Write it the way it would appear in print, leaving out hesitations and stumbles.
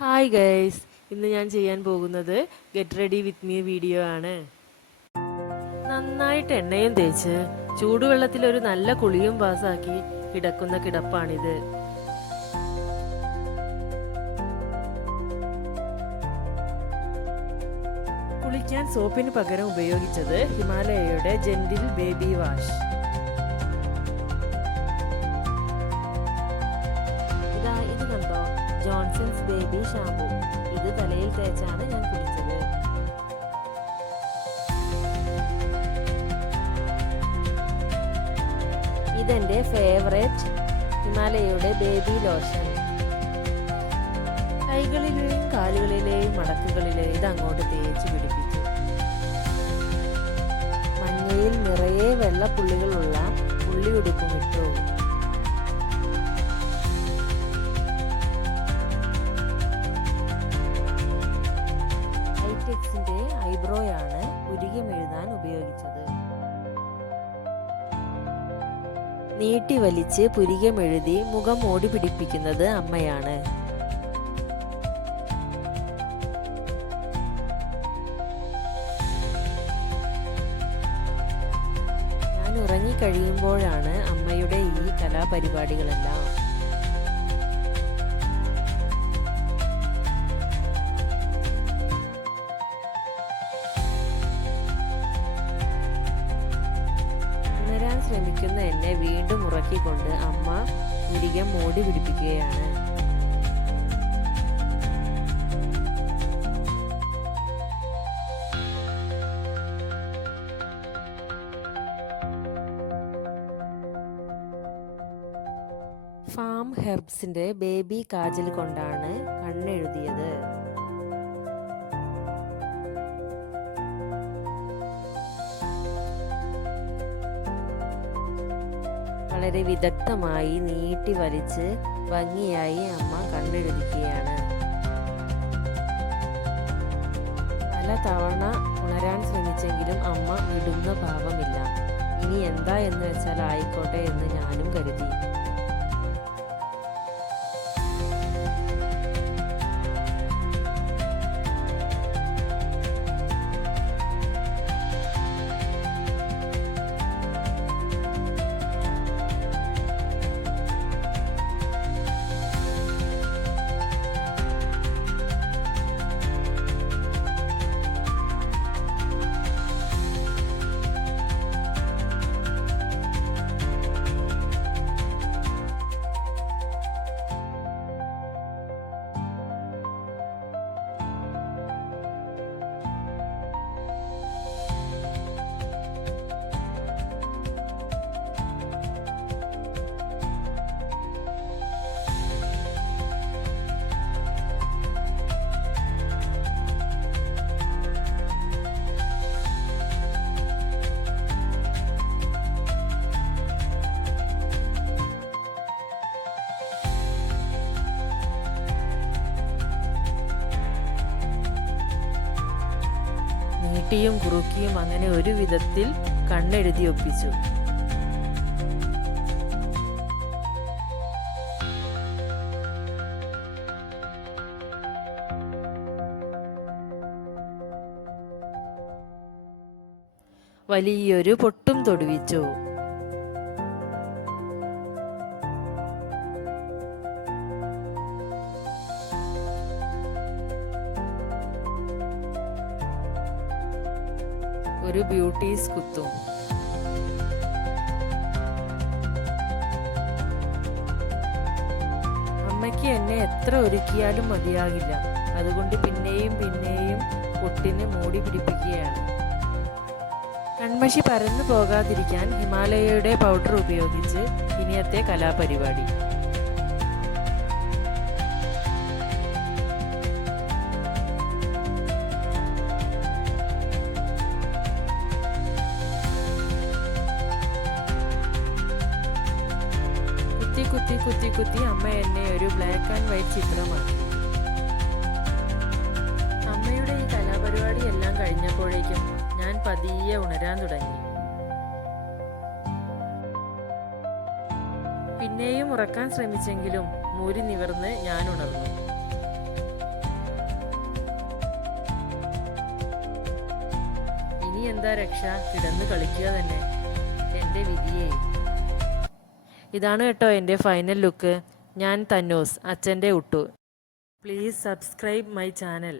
Hi guys, ഇന്ന് ഞാൻ ചെയ്യാൻ പോകുന്നത് get ready with me video ആണ്. നന്നായിട്ട് എണ്ണയും തേച്ച് ചൂടുവെള്ളത്തിൽ ഒരു നല്ല കുളിയും പാസാക്കി കിടക്കുന്ന കിടപ്പാണിത്. കുളിക്കാൻ സോപ്പിന് പകരം ഉപയോഗിച്ചത് ഹിമാലയയുടെ ജെന്റിൽ ബേബി വാഷ്. ഇത് കണ്ടോ, ജോൺസൺസ് ബേബി ഷാംപൂ. ഇത് തലയിൽ തേച്ചാണ് ഞാൻ കുളിച്ചത്. ഇതെന്റെ ഫേവറേറ്റ് ഹിമാലയയുടെ ബേബി ലോഷൻ. കൈകളിലെയും കാലുകളിലെയും മടക്കുകളിലെയും ഇത് അങ്ങോട്ട് തേച്ച് പിടിപ്പിച്ചു. മഞ്ഞയിൽ നിറയെ വെള്ളപ്പുള്ളികളുള്ള പുള്ളിയുടുപ്പും ഇട്ടു. ഐറ്റെക്സിന്റെ ഐബ്രോയാണ് പുരികം എഴുതാൻ ഉപയോഗിച്ചത്. നീട്ടി വലിച്ച് പുരികം എഴുതി മുഖം ഓടി പിടിപ്പിക്കുന്നത് അമ്മയാണ്. ഞാൻ ഉറങ്ങിക്കഴിയുമ്പോഴാണ് അമ്മയുടെ ഈ കലാപരിപാടികളെല്ലാം. ഉണരാൻ ശ്രമിക്കുന്ന എന്നെ വീണ്ടും ഉറക്കിക്കൊണ്ട് അമ്മ പുരികം മോടി പിടിപ്പിക്കുകയാണ്. ഫാം ഹെർബ്സിന്റെ ബേബി കാജൽ കൊണ്ടാണ് കണ്ണെഴുതിയത്. വളരെ വിദഗ്ധമായി നീട്ടി വലിച്ച് ഭംഗിയായി അമ്മ കണ്ണെഴുതിക്കുകയാണ്. പല തവണ ഉണരാൻ ശ്രമിച്ചെങ്കിലും അമ്മ വിടുന്ന ഭാവമില്ല. ഇനി എന്താ എന്ന് വെച്ചാൽ ആയിക്കോട്ടെ എന്ന് ഞാനും കരുതി. നീട്ടിയും കുറുക്കിയും അങ്ങനെ ഒരു വിധത്തിൽ കണ്ണെഴുതി ഒപ്പിച്ചു. വലിയൊരു പൊട്ടും തൊടുവിച്ചു. ഒരു ബ്യൂട്ടീസ് കുത്തും. അമ്മയ്ക്ക് എന്നെ എത്ര ഒരുക്കിയാലും മതിയാകില്ല. അതുകൊണ്ട് പിന്നെയും പിന്നെയും പൊട്ടിന് മൂടി പിടിപ്പിക്കുകയാണ്. കൺമഷി പരന്നു പോകാതിരിക്കാൻ ഹിമാലയയുടെ പൗഡർ ഉപയോഗിച്ച് ഇനിയത്തെ കലാപരിപാടി. കുത്തി കുത്തി കുത്തി അമ്മ എന്നെ ഒരു ബ്ലാക്ക് ആൻഡ് വൈറ്റ് ചിത്രമാക്കി. അമ്മയുടെ ഈ കലാപരിപാടി എല്ലാം കഴിഞ്ഞപ്പോഴേക്കും ഞാൻ പതിയെ ഉണരാൻ തുടങ്ങി. പിന്നെയും ഉറക്കാൻ ശ്രമിച്ചെങ്കിലും മൂരി നിവർന്ന് ഞാൻ ഉണർന്നു. എന്താ രക്ഷ, കിടന്ന് കളിക്കുക തന്നെ. എൻ്റെ വിധിയേ. ഇതാണ് കേട്ടോ എൻ്റെ ഫൈനൽ ലുക്ക്. ഞാൻ തന്നൂസ്, അച്ഛൻ്റെ ഉട്ടു. Please subscribe my channel.